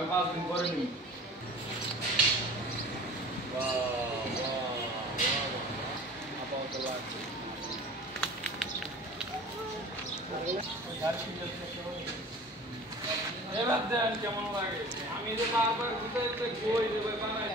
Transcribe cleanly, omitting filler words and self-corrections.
আমি 5 দিন পরে নিই এবার দেন কেমন লাগে আমি যে বারবার ঘুরতে ঘুরতে কই যে ভাই বানাই